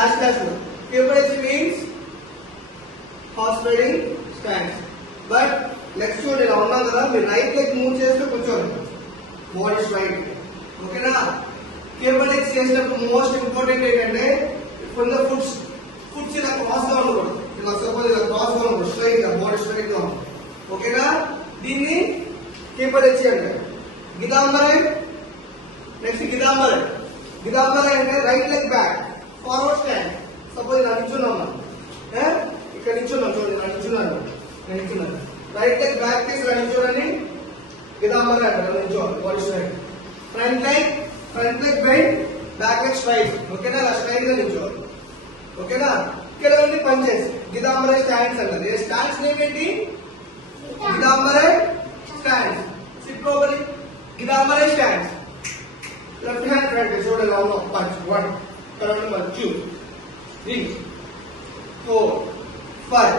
dash dash. Cable means horse riding stance. But legs చూడండి ఇలా ఉన్నాం కదా, మీరు రైట్ లెగ్ మూవ్ చేస్తూ కూర్చోండి, బాడీ స్ట్రైట్. ఓకేనా? కేబుల్ ఎక్స్ చేసినప్పుడు మోస్ట్ ఇంపార్టెంట్ ఏంటంటే ఫ్రమ్ ద ఫుట్స్ ఇలా క్రాస్ గా ఉండకూడదు. ఇలా సపోజ్ ఇలా క్రాస్ గా ఉండకూడదు, స్ట్రైట్ గా, బాడీ స్ట్రైట్ గా ఉంటుంది. ఓకేనా? దీన్ని కేబుల్ ఎక్స్ అంటారు. గిదాంబరే. నెక్స్ట్ గిదాంబరే. గిదాంబరే అంటే right leg back, forward stand. Suppose ఇలా నిల్చున్నాం మనం, ఇక్కడ నిల్చున్నాం చూడండి, ఇలా నిల్చున్నాను, రైట్ లెగ్ బ్యాక్ తీసి ఇలా నిల్చోడని గిదాంబరే అంటారు. నిల్చోవాలి, body straight. Front leg bend, back leg straight. ఓకేనా? ఇలా స్ట్రైట్ గా నిల్చోవాలి. ఓకేనా? ఇక్కడ ఉంది పంచెస్, గిదాంబరే స్టాండ్స్ అంటారు. ఏ స్టాండ్స్ నేమ్ ఏంటి? గిదాంబరే స్టాండ్స్. Sit properly. గిదాంబరే స్టాండ్స్. లెఫ్ట్ హ్యాండ్ ఫ్రంట్ చూడండి, అవును పంచ్. 1 2 3 4 5.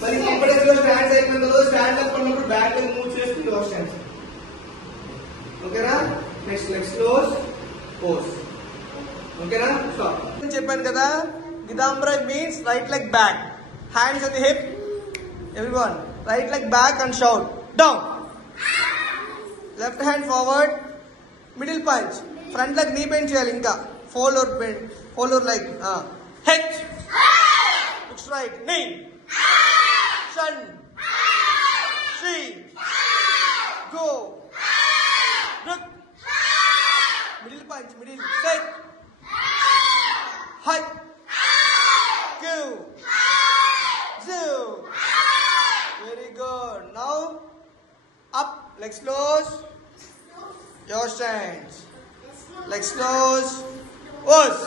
మరి కంప్యూటర్ లో స్టాండ్స్ అయిపోయిన తర్వాత స్టాండ్ అప్ ఉన్నప్పుడు బ్యాక్ లెగ్ మూవ్ చేస్తూ లో స్టాండ్స్. ఓకేనా? Next leg close, pose. ఓకేనా? స్టాప్. నేను చెప్పాను కదా, గిదాంబరే means right leg back, hands at the hip. Everyone, right leg back and shout down. Left hand forward, middle punch. Front leg knee bend చేయాలి, ఇంకా follow bend, follow leg. Head, looks right, knee, sun, see, go, look, middle punch, middle, set, high, go, zoom. Very good. Now up, legs close, your stands, legs close, pose.